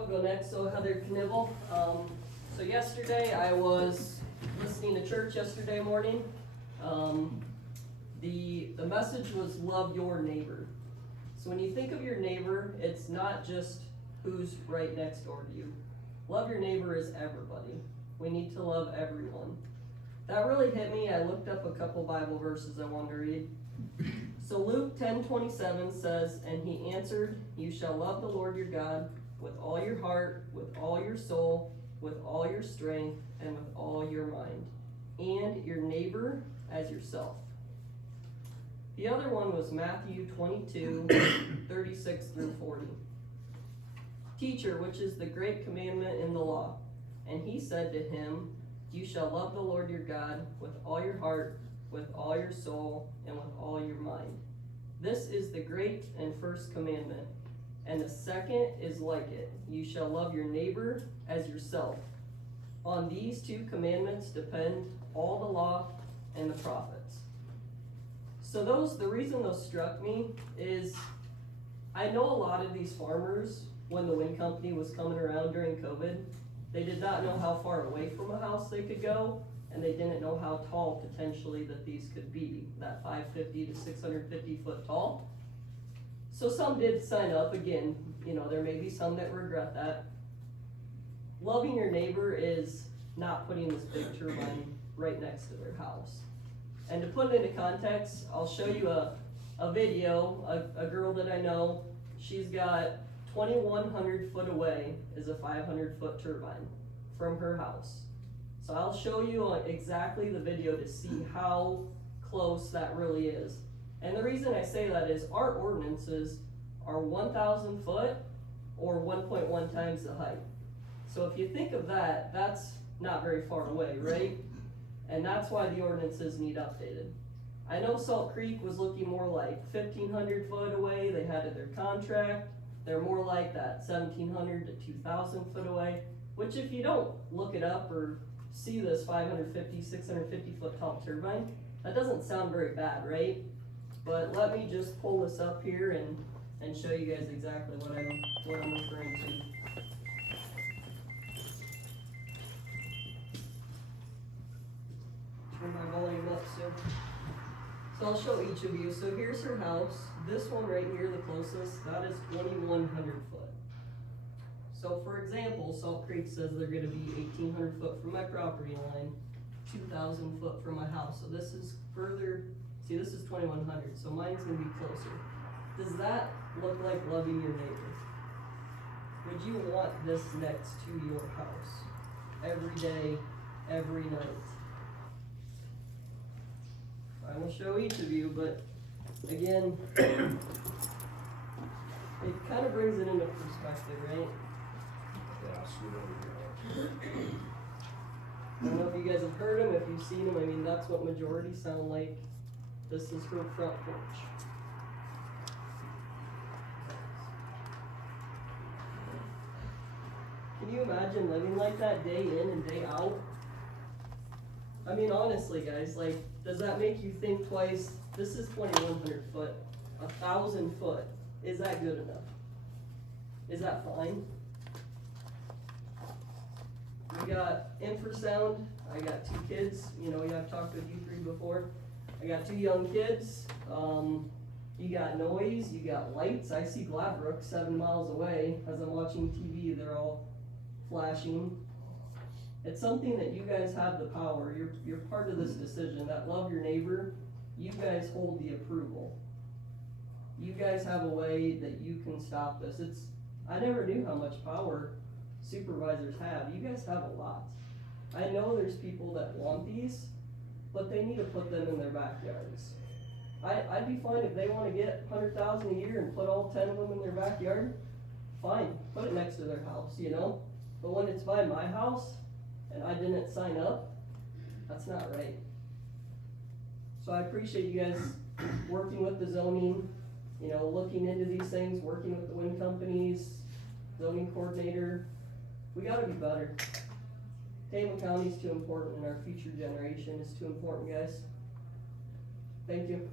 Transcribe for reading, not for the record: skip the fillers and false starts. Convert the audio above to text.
I'll go next. So Heather Knivel. So yesterday I was listening to church yesterday morning. The message was love your neighbor. So when you think of your neighbor, it's not just who's right next door to you. Love your neighbor is everybody. We need to love everyone. That really hit me. I looked up a couple Bible verses I wanted to read. So Luke 10:27 says, "And he answered, you shall love the Lord your God with all your heart, with all your soul, with all your strength, and with all your mind, and your neighbor as yourself." The other one was Matthew 22:36 through 40. "Teacher, which is the great commandment in the law? And he said to him, you shall love the Lord your God with all your heart, with all your soul, and with all your mind. This is the great and first commandment. And the second is like it. You shall love your neighbor as yourself. On these two commandments depend all the law and the prophets." So the reason those struck me is I know a lot of these farmers, when the wind company was coming around during COVID, they did not know how far away from a house they could go, and they didn't know how tall potentially that these could be, that 550 to 650 foot tall. So some did sign up. Again, there may be some that regret that. Loving your neighbor is not putting this big turbine right next to their house. And to put it into context, I'll show you a video, a girl that I know. She's got 2,100 foot away is a 500 foot turbine from her house. So I'll show you exactly the video to see how close that really is. And the reason I say that is our ordinances are 1,000 foot or 1.1 times the height. So if you think of that, that's not very far away, right? And that's why the ordinances need updated. I know Salt Creek was looking more like 1,500 foot away. They had it in their contract. They're more like that 1,700 to 2,000 foot away, which if you don't look it up or see this 550, 650 foot tall turbine, that doesn't sound very bad, right? But let me just pull this up here and show you guys exactly what I'm referring to. Turn my volume up, so I'll show each of you. So here's her house. This one right here, the closest, that is 2,100 foot. So for example, Salt Creek says they're gonna be 1,800 foot from my property line, 2,000 foot from my house. So this is further, see this is 2,100, so mine's gonna be closer. Does that look like loving your neighbor? Would you want this next to your house? Every day, every night? I will show each of you, but again, it kind of brings it into perspective, right? I don't know if you guys have heard them, if you've seen them. I mean, that's what majority sound like. This is her front porch. Can you imagine living like that day in and day out? I mean, honestly, guys, does that make you think twice? This is 2,100 foot, 1,000 foot. Is that good enough? Is that fine? We got infrasound. I got 2 kids. I've talked with you 3 before. I got 2 young kids. You got noise, you got lights. I see Gladbrook 7 miles away. As I'm watching TV, they're all flashing. It's something that you guys have the power. You're part of this decision. That love your neighbor, you guys hold the approval. You guys have a way that you can stop this. I never knew how much power supervisors have. You guys have a lot. I know there's people that want these, but they need to put them in their backyards. I'd be fine if they want to get 100,000 a year and put all 10 of them in their backyard. Fine, put it next to their house, But when it's by my house, and I didn't sign up, that's not right. So I appreciate you guys working with the zoning, looking into these things, working with the wind companies, zoning coordinator. We gotta be better. Tama County is too important, and our future generation is too important, guys. Thank you.